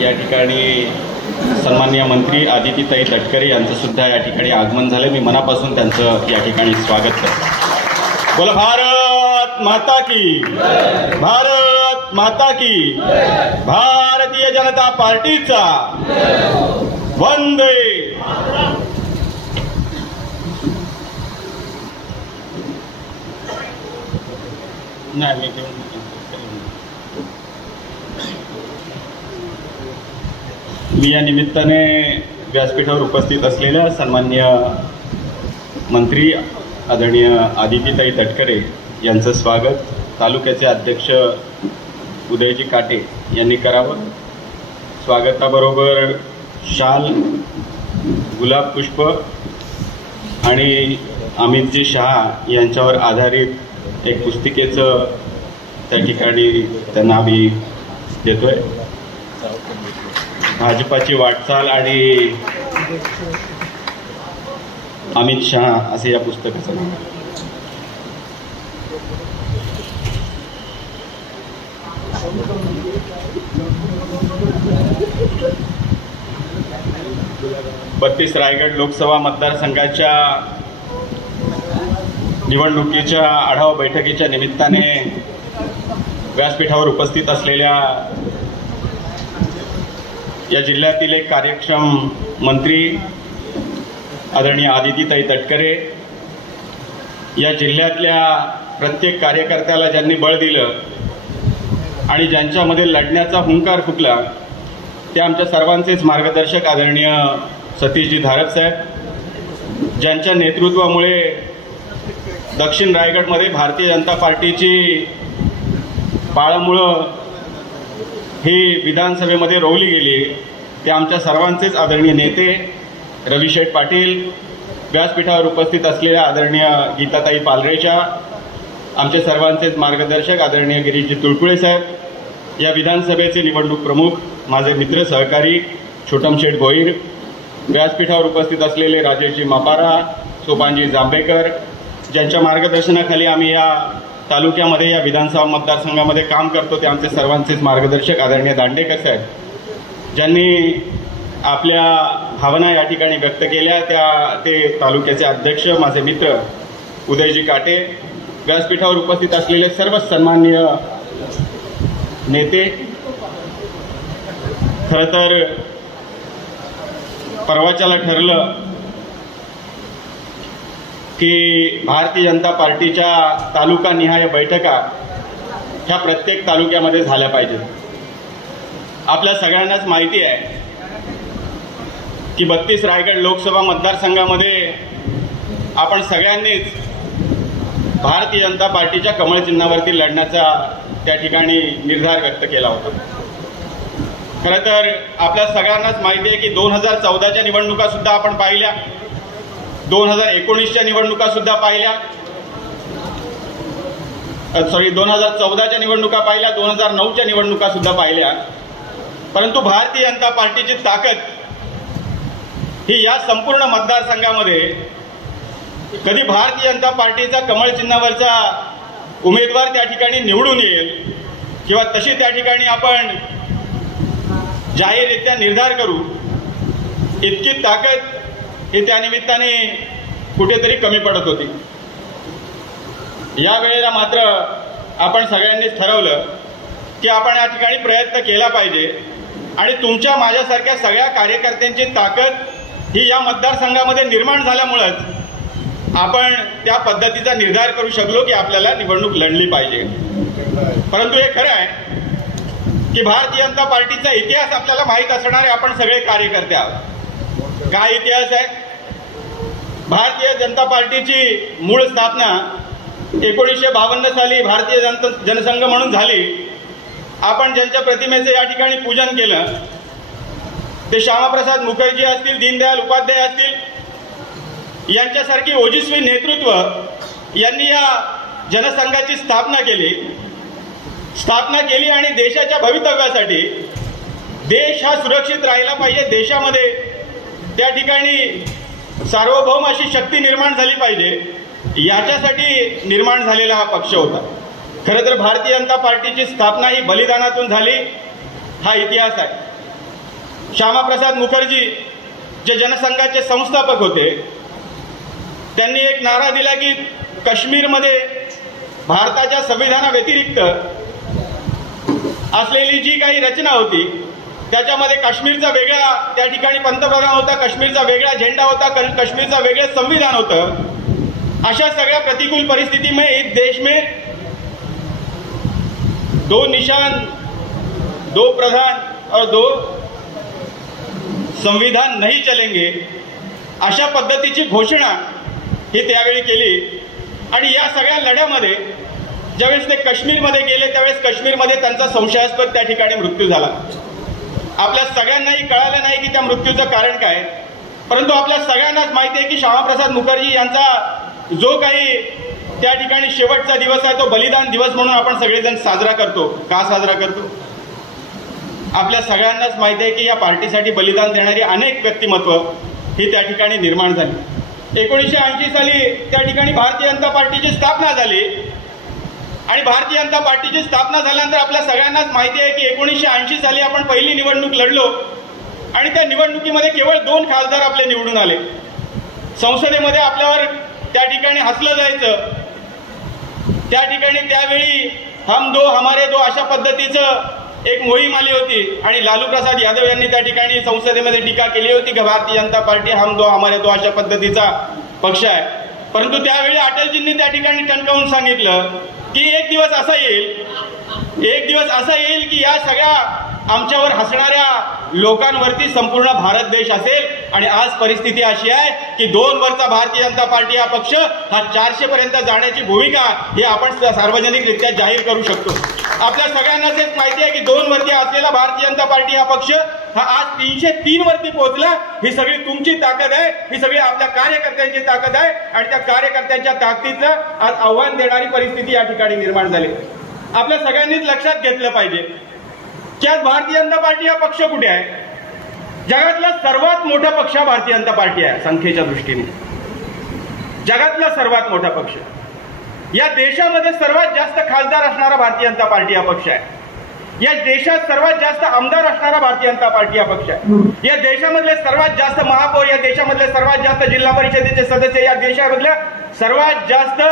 या ठिकाणी सन्माननीय मंत्री आदितीताई तटकरे यांचं सुद्धा या ठिकाणी आगमन झालं। मी मनापासून त्यांचं या ठिकाणी स्वागत करतो। बोला भारत माता की, भारत माता की, भारतीय जनता पार्टीचा वंदे। मी या निमित्ताने व्यासपीठावर उपस्थित असलेल्या सन्माननीय मंत्री आदरणीय आदितीताई तटकरे यांचं स्वागत तालुक्याचे अध्यक्ष उदयजी काटे यांनी करावं। स्वागताबरोबर शाल, गुलाब पुष्प आणि अमितजी शहा यांच्यावर आधारित एक पुस्तिकेचं त्या ठिकाणी त्यांना आम्ही देतोय। भाजपाची वाटचाल आणि अमित शहा असे या पुस्तकाचं नाव। बत्तीस रायगड लोकसभा मतदारसंघाच्या निवडणुकीच्या आढावा बैठकीच्या निमित्ताने व्यासपीठावर उपस्थित असलेल्या या जिल्ह्यातील एक कार्यक्षम मंत्री आदरणीय आदितीताई तटकरे, या जिल्ह्यातल्या प्रत्येक कार्यकर्त्याला ज्यांनी बळ दिलं आणि ज्यांच्यामध्ये लढण्याचा हुंकार फुकला ते आमच्या सर्वांचेच मार्गदर्शक आदरणीय सतीशजी धारप साहेब, ज्यांच्या नेतृत्वामुळे दक्षिण रायगडमध्ये भारतीय जनता पार्टीची पाळंमुळं ही विधानसभेमध्ये रोवली गेली, ते आमच्या सर्वांचेच आदरणीय नेते रविशेठ पाटील, व्यासपीठावर उपस्थित असलेल्या आदरणीय गीताताई पालरेच्या, आमचे सर्वांचेच मार्गदर्शक आदरणीय गिरीशजी तुळपुळे साहेब, या विधानसभेचे निवडणूक प्रमुख माझे मित्र सहकारी छोटमशेठ भोईर, व्यासपीठावर उपस्थित असलेले राजेशजी मापारा, सोपानजी जांभेकर, ज्यांच्या मार्गदर्शनाखाली आम्ही या तालुक्यामध्ये या विधानसभा मतदारसंघामध्ये काम करतो, ते आमचे सर्वांचेच मार्गदर्शक आदरणीय दांडेकर साहेब, ज्यांनी आपल्या भावना या ठिकाणी व्यक्त केल्या, ते तालुक्याचे अध्यक्ष माझे मित्र उदयजी काटे, व्यासपीठावर उपस्थित असलेले सर्व सन्माननीय नेते। खरं तर परवाच्याला ठरलं की भारतीय जनता पार्टीच्या तालुकानिहाय बैठका ह्या प्रत्येक तालुक्यामध्ये झाल्या पाहिजेत। आपल्या सगळ्यांनाच माहिती आहे की 32 रायगड लोकसभा मतदारसंघामध्ये आपण सगळ्यांनीच भारतीय जनता पार्टीच्या कमळ चिन्हावरती लढण्याचा त्या ठिकाणी निर्धार व्यक्त केला होता। खरं तर आपल्या सगळ्यांनाच माहिती आहे की 2014च्या निवडणुका सुद्धा आपण पाहिल्या, 2019च्या निवडणुका सुद्धा पाहिल्या, 2014च्या निवडणुका पाहिल्या, 2009च्या निवडणुका सुद्धा पाहिल्या, परंतु भारतीय जनता पार्टीची ताकद ही या संपूर्ण मतदारसंघामध्ये कधी भारतीय जनता पार्टीचा कमळ चिन्हावरचा उमेदवार त्या ठिकाणी निवडून येईल किंवा तशी त्या ठिकाणी आपण जाहीररित्या निर्धार करू, इतकी ताकद ही त्या निमित्ताने कुठेतरी कमी पडत होती। या वेळेला मात्र आपण सगळ्यांनीच ठरवलं की आपण या ठिकाणी प्रयत्न केला पाहिजे आणि तुमच्या माझ्यासारख्या सगळ्या कार्यकर्त्यांची ताकद ही या मतदारसंघामध्ये निर्माण झाल्यामुळेच आपण त्या पद्धतीचा निर्धार करू शकलो की आपल्याला निवडणूक लढली पाहिजे। परंतु हे खरं आहे की भारतीय जनता पार्टीचा इतिहास आपल्याला माहीत असणारे आपण सगळे कार्यकर्ते आहोत। काय इतिहास आहे? भारतीय जनता पार्टीची मूळ स्थापना 1952 साली भारतीय जनसंघ म्हणून झाली। आपण ज्यांच्या प्रतिमेचे या ठिकाणी पूजन केलं ते श्यामाप्रसाद मुखर्जी असतील, दीनदयाल उपाध्याय असतील, यांच्यासारखी ओजस्वी नेतृत्व यांनी या जनसंघाची स्थापना केली आणि देशाच्या भवितव्यासाठी देश हा सुरक्षित राहिला पाहिजे, देशामध्ये त्या ठिकाणी सार्वभौम अशी शक्ती निर्माण झाली पाहिजे, याच्यासाठी निर्माण झालेला हा पक्ष होता। खरं तर भारतीय जनता पार्टीची स्थापना ही बलिदानातून झाली, हा इतिहास आहे। श्यामाप्रसाद मुखर्जी जे जनसंघाचे संस्थापक होते, त्यांनी एक नारा दिला की काश्मीरमध्ये भारताच्या संविधानाव्यतिरिक्त असलेली जी काही रचना होती त्याच्यामध्ये काश्मीरचा वेगळा त्या ठिकाणी पंतप्रधान होता, काश्मीरचा वेगळा झेंडा होता, काश्मीरचा वेगळं संविधान होतं। अशा सगळ्या प्रतिकूल परिस्थिती में इस देश में दो निशान, दो प्रधान और दो संविधान नहीं चलेंगे अशा पद्धतीची घोषणा ही त्यावेळी केली। आणि या सगळ्या लढ्यामध्ये ज्यावेळेस ते काश्मीरमध्ये गेले त्यावेळेस काश्मीरमध्ये त्यांचा संशयास्पद त्या ठिकाणी मृत्यू झाला। आपल्या सगळ्यांनाही कळालं नाही की त्या मृत्यूचं कारण काय, परंतु आपल्या सगळ्यांनाच माहिती आहे की श्यामाप्रसाद मुखर्जी यांचा जो काही त्या ठिकाणी शेवटचा दिवस आहे तो बलिदान दिवस म्हणून आपण सगळेजण साजरा करतो। का साजरा करतो? आपल्या सगळ्यांनाच माहिती आहे की या पार्टीसाठी बलिदान देणारी अनेक व्यक्तिमत्व ही त्या ठिकाणी निर्माण झाली। 1980 साली त्या ठिकाणी भारतीय जनता पार्टीची स्थापना झाली आणि भारतीय जनता पार्टीची स्थापना झाल्यानंतर आपल्या सगळ्यांनाच माहिती आहे की 1980 साली आपण पहिली निवडणूक लढलो आणि त्या निवडणुकीमध्ये केवळ 2 खासदार आपले निवडून आले। संसदेमध्ये आपल्यावर त्या ठिकाणी हसलं जायचं। त्या ठिकाणी त्यावेळी हम दो हमारे दो अशा पद्धतीचं एक मोहीम आली होती आणि लालू प्रसाद यादव यांनी त्या ठिकाणी संसदेमध्ये टीका केली होती की भारतीय जनता पार्टी हम दो हमारे दो अशा पद्धतीचा पक्ष आहे। परंतु त्यावेळी अटलजींनी त्या ठिकाणी टणकावून सांगितलं की एक दिवस असा येईल की या सगळ्या आमच्यावर हसणाऱ्या लोकांवरती संपूर्ण भारत देश असेल। आणि आज परिस्थिती अशी आहे की 2 वरचा भारतीय जनता पार्टी हा पक्ष हा 400 पर्यंत जाण्याची भूमिका ही आपण सार्वजनिकरित्या जाहीर करू शकतो। आपल्या सगळ्यांनाच एक माहिती आहे की 2 वरती असलेला भारतीय जनता पार्टी हा पक्ष हा आज 303 वरती पोहोचला। ही सगळी तुमची ताकद आहे, ही सगळी आपल्या कार्यकर्त्यांची ताकद आहे आणि त्या कार्यकर्त्यांच्या ताकदीचं आज आव्हान देणारी परिस्थिती या ठिकाणी निर्माण झाली। आपल्या सगळ्यांनीच लक्षात घेतलं पाहिजे की आज भारतीय जनता पार्टी हा पक्ष कुठे आहे? जगातला सर्वात मोठा पक्ष भारतीय जनता पार्टी आहे। संख्येच्या दृष्टीने जगातला सर्वात मोठा पक्ष, या देशामध्ये सर्वात जास्त खासदार असणारा भारतीय जनता पार्टी हा पक्ष आहे। या देशात सर्वात जास्त आमदार असणारा भारतीय जनता पार्टी हा पक्ष आहे। या देशामधले सर्वात जास्त महापौर, या देशामधले सर्वात जास्त जिल्हा परिषदेचे सदस्य, या देशामधल्या सर्वात जास्त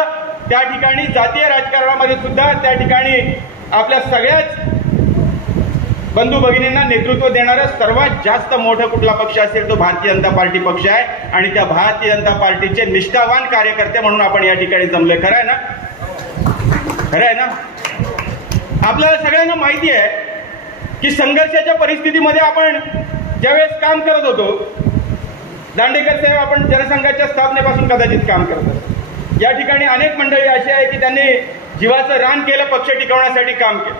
त्या ठिकाणी जातीय राजकारणामध्ये सुद्धा त्या ठिकाणी आपल्या सगळ्याच बंधू भगिनींना नेतृत्व देणारा सर्वात जास्त मोठा कुठला पक्ष असेल तो भारतीय जनता पार्टी पक्ष आहे। आणि त्या भारतीय जनता पार्टीचे निष्ठावान कार्यकर्ते म्हणून आपण या ठिकाणी जमले। खरं आहे ना? खरं आहे ना? आपल्याला सगळ्यांना माहिती आहे की संघर्षाच्या परिस्थितीमध्ये आपण ज्यावेळेस काम करत होतो, दांडेकर साहेब आपण जनसंघाच्या स्थापनेपासून कदाचित काम करतो। या ठिकाणी अनेक मंडळी अशी आहे की त्यांनी जीवाचं रान केलं, पक्ष टिकवण्यासाठी काम केलं।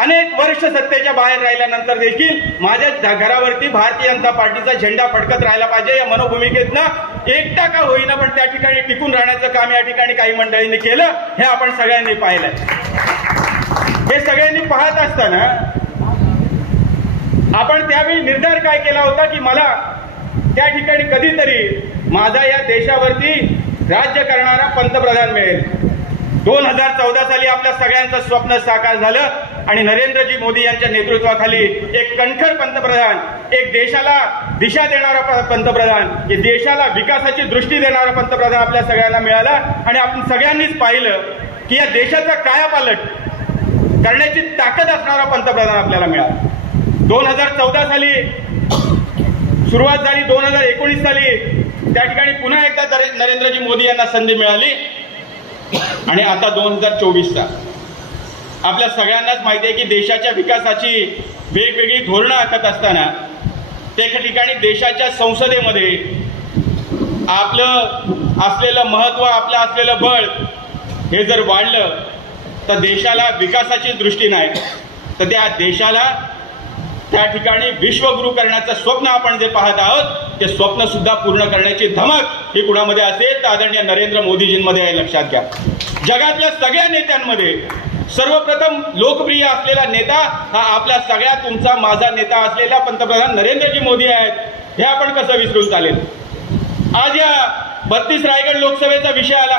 अनेक वर्ष सत्तेच्या बाहेर राहिल्यानंतर देखील माझ्या घरावरती भारतीय जनता पार्टीचा झेंडा फडकत राहिला पाहिजे या मनोभूमिकेतनं एकटा का होईना पण त्या ठिकाणी टिकून राहण्याचं काम या ठिकाणी काही मंडळींनी केलं, हे आपण सगळ्यांनी पाहिलंय। हे सगळ्यांनी पाहत असताना आपण त्यावेळी निर्धार काय केला होता की मला त्या ठिकाणी कधीतरी माझा या देशावरती राज्य करणारा पंतप्रधान मिळेल। 2014 साली आपल्या सगळ्यांचं स्वप्न साकार झालं आणि नरेंद्रजी मोदी यांच्या नेतृत्वाखाली एक कणखर पंतप्रधान, एक देशाला दिशा देणारा पंतप्रधान, एक देशाला विकासाची दृष्टी देणारा पंतप्रधान आपल्या सगळ्यांना मिळाला। आणि आपण सगळ्यांनीच पाहिलं की या देशाचा कायापालट करण्याची ताकद असणारा पंतप्रधान आपल्याला मिळाला। 2014 साली सुरुवात झाली, 2019 साली त्या ठिकाणी पुन्हा एकदा नरेंद्रजी मोदी यांना संधी मिळाली आणि आता 2024चा आपल्या सगळ्यांनाच माहिती आहे की देशाच्या विकासाची वेगवेगळी धोरणं आखत असताना त्या ठिकाणी देशाच्या संसदेमध्ये आपलं असलेलं महत्त्व, आपलं असलेलं बळ हे जर वाढलं तर देशाला विकासाची दृष्टी नाही तर त्या देशाला त्या ठिकाणी विश्वगुरू करण्याचं स्वप्न आपण जे पाहत आहोत ते स्वप्न सुद्धा पूर्ण करण्याची धमक ही कुणामध्ये असेल तर आदरणीय नरेंद्र मोदीजींमध्ये आहे। लक्षात घ्या, जगातल्या सगळ्या नेत्यांमध्ये सर्वप्रथम लोकप्रिय असलेला नेता हा आपला सगळ्या तुमचा माझा नेता असलेला पंतप्रधान नरेंद्रजी मोदी आहेत। हे आपण कसं विसरून चालेल? आज या 32 रायगड लोकसभेचा विषय आला,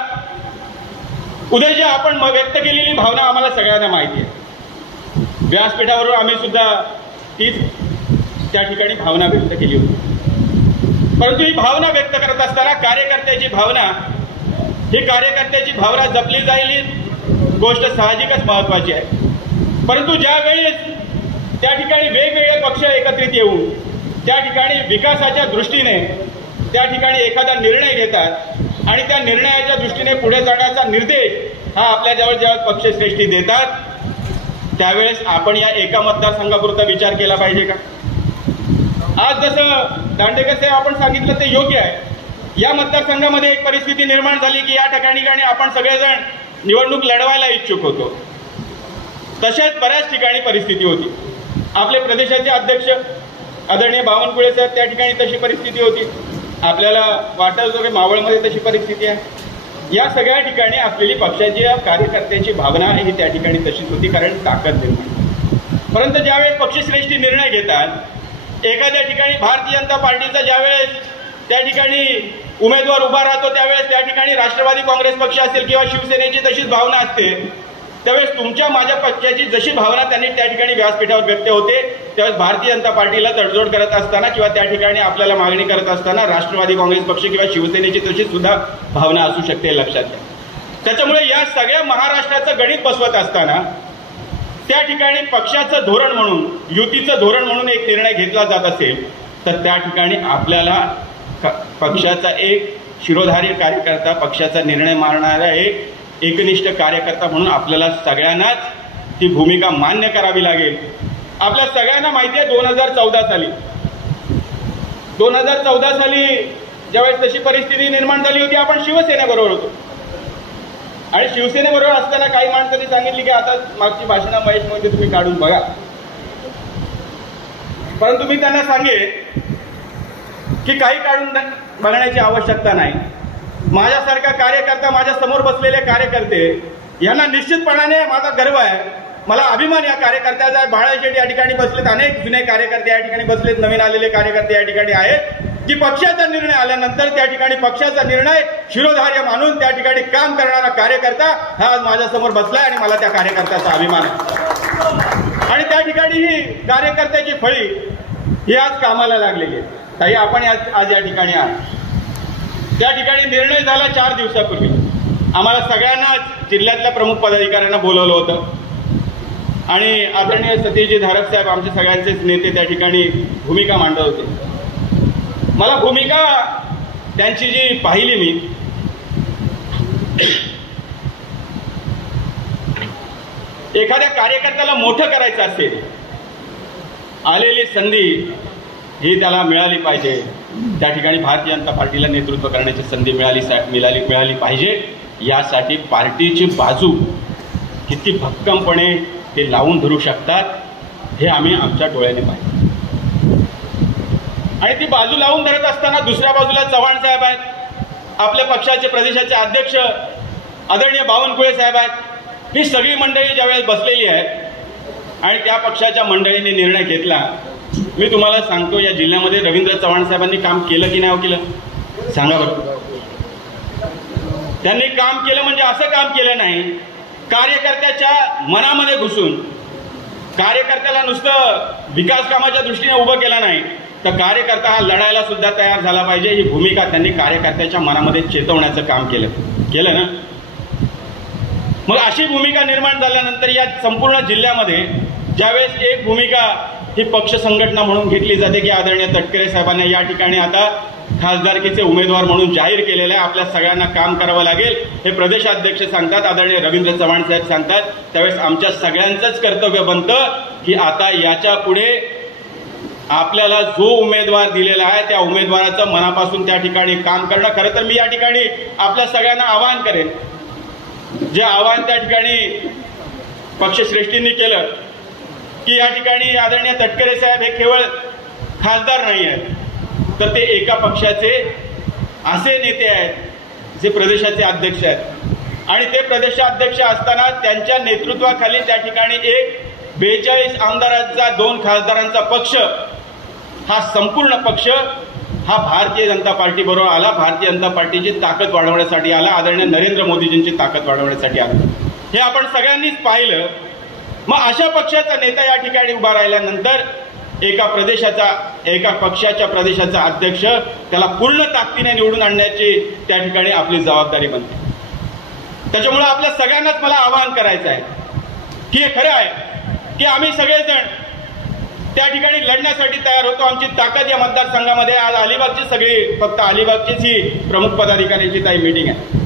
उदयजी आपण व्यक्त केलेली भावना आम्हाला सगळ्यांना माहिती आहे। व्यासपीठावरून आम्ही सुद्धा तीच त्या ठिकाणी भावना व्यक्त केली होती। परंतु ही भावना व्यक्त करत असताना कार्यकर्त्याची भावना जपली जाईल ही गोष्ट साहजिकच महत्वाची आहे। परंतु ज्या वेळेस त्या ठिकाणी वेगवेगळे पक्ष एकत्रित येऊन त्या ठिकाणी विकासाच्या दृष्टीने त्या ठिकाणी एखादा निर्णय घेतात आणि त्या निर्णयाच्या दृष्टीने पुढे जाण्याचा निर्देश हा आपल्या जवळ जेव्हा पक्षश्रेष्ठी देतात त्यावेळेस आपण या एका मतदारसंघापुरता विचार केला पाहिजे का? आज जसं दांडेकर साहेब आपण सांगितलं ते योग्य आहे। या मतदारसंघामध्ये एक परिस्थिती निर्माण झाली की या ठिकाणी आपण सगळेजण निवडणूक लढवायला इच्छुक होतो। तशाच बऱ्याच ठिकाणी परिस्थिती होती। आपले प्रदेशाचे अध्यक्ष आदरणीय बावनकुळे साहेब त्या ठिकाणी तशी परिस्थिती होती। आपल्याला वाटत होतं की मावळमध्ये तशी परिस्थिती आहे। या सगळ्या ठिकाणी असलेली पक्षाची कार्यकर्त्याची भावना ही त्या ठिकाणी तशीच होती, कारण ताकद निर्माण। परंतु ज्यावेळेस पक्षश्रेष्ठी निर्णय घेतात एखाद्या ठिकाणी भारतीय जनता पार्टीचा ज्यावेळेस त्या ठिकाणी उमेदवार उभा राहतो त्यावेळेस त्या ठिकाणी राष्ट्रवादी काँग्रेस पक्ष असेल किंवा शिवसेनेची तशीच भावना असते, त्यावेळेस तुमच्या माझ्या पक्षाची जशी भावना त्यांनी त्या ठिकाणी व्यासपीठावर व्यक्त होते त्यावेळेस भारतीय जनता पार्टीला तडजोड करत असताना किंवा त्या ठिकाणी आपल्याला मागणी करत असताना राष्ट्रवादी काँग्रेस पक्ष किंवा शिवसेनेची तशी सुद्धा भावना असू शकते, लक्षात घ्या। त्याच्यामुळे या सगळ्या महाराष्ट्राचं गणित बसवत असताना त्या ठिकाणी पक्षाचं धोरण म्हणून युतीचं धोरण म्हणून एक निर्णय घेतला जात असेल तर त्या ठिकाणी आपल्याला पक्षाचा एक शिरोधार्य कार्यकर्ता, पक्षाचा निर्णय मानणारा एक एकनिष्ठ कार्यकर्ता म्हणून आपल्याला सगळ्यांनाच ती भूमिका मान्य करावी लागेल। आपल्या सगळ्यांना माहिती आहे 2014 साली ज्यावेळेस तशी परिस्थिती निर्माण झाली होती आपण शिवसेनेबरोबर होतो आणि शिवसेनेबरोबर असताना काही माणसांनी सांगितली की आता मागची भाषणं महेशमध्ये तुम्ही काढून बघा। परंतु मी त्यांना सांगेन की काही काढून बघण्याची आवश्यकता नाही। माझ्यासारखा कार्यकर्ता, माझ्या समोर बसलेले कार्यकर्ते यांना निश्चितपणाने माझा गर्व आहे, मला अभिमान या कार्यकर्त्याचा आहे। बाळाशेठ या ठिकाणी बसलेत, अनेक जुने कार्यकर्ते या ठिकाणी बसलेत, नवीन आलेले कार्यकर्ते या ठिकाणी आहेत की पक्षाचा निर्णय आल्यानंतर त्या ठिकाणी पक्षाचा निर्णय शिरोधार्य मानून त्या ठिकाणी काम करणारा कार्यकर्ता हा आज माझ्यासमोर बसलाय आणि मला त्या कार्यकर्त्याचा अभिमान आहे। आणि त्या ठिकाणी ही कार्यकर्त्याची फळी ही आज कामाला लागलेली आहे। ताई आपण आज या ठिकाणी आहे, त्या ठिकाणी निर्णय झाला 4 दिवसापूर्वी। आम्हाला सगळ्यांनाच जिल्ह्यातल्या प्रमुख पदाधिकाऱ्यांना बोलवलं होतं आणि आदरणीय सतीशजी धारक साहेब आमचे सगळ्यांचेच नेते त्या ठिकाणी भूमिका मांडत होते। मला भूमिका त्यांची जी पाहिली मी, एखाद्या कार्यकर्त्याला मोठं करायचं असेल आलेली संधी ही त्याला मिळाली पाहिजे। त्या ठिकाणी भारतीय जनता पार्टीला नेतृत्व करण्याची संधी मिळाली पाहिजे। यासाठी पार्टीची बाजू किती भक्कमपणे ते लावून धरू शकतात हे आम्ही आमच्या डोळ्याने पाहिजे। आणि ती बाजू लावून धरत असताना दुसऱ्या बाजूला चव्हाण साहेब आहेत, आपल्या पक्षाचे प्रदेशाचे अध्यक्ष आदरणीय बावनकुळे साहेब आहेत। ही सगळी मंडळी ज्यावेळेस बसलेली आहे आणि त्या पक्षाच्या मंडळींनी निर्णय घेतला। मी तुम्हाला सांगतो या जिल्ह्यामध्ये रवींद्र चव्हाण साहेबांनी काम केलं की नाही केलं सांगा बरं। त्यांनी काम केलं म्हणजे असं काम केलं नाही कार्यकर्त्याच्या मनामध्ये घुसून, कार्यकर्त्याला नुसतं विकास कामाच्या दृष्टीने उभं केलं नाही तर कार्यकर्ता हा लढायला सुद्धा तयार झाला पाहिजे। ही भूमिका त्यांनी कार्यकर्त्याच्या मनामध्ये चेतवण्याचं काम केलं ना। मग अशी भूमिका निर्माण झाल्यानंतर या संपूर्ण जिल्ह्यामध्ये ज्यावेळेस एक भूमिका ही पक्ष संघटना म्हणून घेतली जाते की आदरणीय तटकरे साहेबांना या ठिकाणी आता खासदारकीचे उमेदवार म्हणून जाहीर केलेलं आहे, आपल्या सगळ्यांना काम करावं लागेल हे प्रदेशाध्यक्ष सांगतात, आदरणीय रवींद्र चव्हाण साहेब सांगतात। त्यावेळेस आमच्या सगळ्यांचंच कर्तव्य बनतं की आता याच्या पुढे आपल्याला जो उमेदवार दिलेला आहे त्या उमेदवाराचं मनापासून त्या ठिकाणी काम करणं। खरं तर मी या ठिकाणी आपल्या सगळ्यांना आवाहन करेन, जे आवाहन त्या ठिकाणी पक्षश्रेष्ठींनी केलं की या ठिकाणी आदरणीय तटकरे साहेब हे केवळ खासदार नाही आहेत तर ते एका पक्षाचे असे नेते आहेत जे प्रदेशाचे अध्यक्ष आहेत आणि ते प्रदेशाध्यक्ष असताना त्यांच्या नेतृत्वाखाली त्या ठिकाणी एक 42 आमदारांचा 2 खासदारांचा पक्ष, हा संपूर्ण पक्ष हा भारतीय जनता पार्टी बरोबर आला, भारतीय जनता पार्टीची ताकद वाढवण्यासाठी आला, आदरणीय नरेंद्र मोदीजींची ताकद वाढवण्यासाठी आला। हे आपण सगळ्यांनीच पाहिलं। मग अशा पक्षाचा नेता या ठिकाणी उभा राहिल्यानंतर एका पक्षाच्या प्रदेशाचा अध्यक्ष त्याला पूर्ण ताकदीने निवडून आणण्याची त्या ठिकाणी आपली जबाबदारी बनते. त्याच्यामुळे आपल्या सगळ्यांनाच मला आवाहन करायचं आहे की हे खरं आहे की आम्ही सगळेजण त्या ठिकाणी लढण्यासाठी तयार होतो. आमची ताकद या मतदारसंघामध्ये आज अलिबागची सगळी, फक्त अलिबागचीच ही प्रमुख पदाधिकाऱ्यांची काही मीटिंग आहे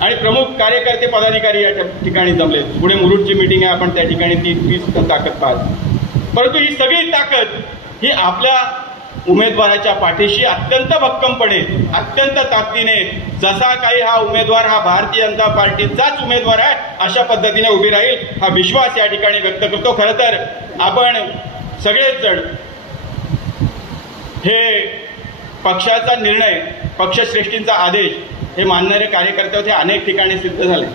आणि प्रमुख कार्यकर्ते पदाधिकारी या ठिकाणी जमले. पुढे मुरुडची मीटिंग आहे, आपण त्या ठिकाणी ती ताकद पाहतो. परंतु ही सगळी ताकद ही आपल्या उमेदवाराच्या पाठीशी अत्यंत भक्कमपणे, अत्यंत ताकदीने, जसा काही हा उमेदवार हा भारतीय जनता पार्टीचाच उमेदवार आहे अशा पद्धतीने उभी राहील हा विश्वास या ठिकाणी व्यक्त करतो. खरं तर आपण सगळेच जण हे पक्षाचा निर्णय, पक्षश्रेष्ठींचा आदेश हे मानणारे कार्यकर्ते होते, अनेक ठिकाणी सिद्ध झाले.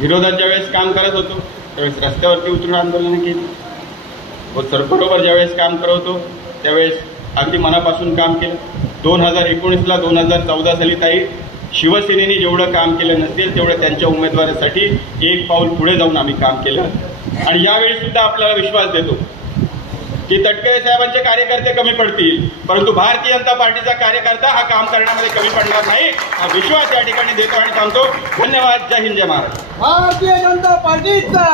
विरोधात ज्यावेळेस काम करत होतो त्यावेळेस रस्त्यावरती उतरून आंदोलनं केली. बरोबर ज्यावेळेस काम करत होतो त्यावेळेस अगदी मनापासून काम केलं. 2019ला 2014 साली ताई शिवसेनेने जेवढं काम केलं नसेल तेवढं त्यांच्या उमेदवारासाठी एक पाऊल पुढे जाऊन आम्ही काम केलं. आणि यावेळी सुद्धा आपल्याला विश्वास देतो की तटकरे साहेबांचे कार्यकर्ते कमी पडतील, परंतु भारतीय जनता पार्टीचा कार्यकर्ता हा काम करण्यामध्ये कमी पडणार नाही हा विश्वास या ठिकाणी देतो आणि सांगतो. धन्यवाद. जय हिंद, जय महाराष्ट्र. भारतीय जनता पार्टीचा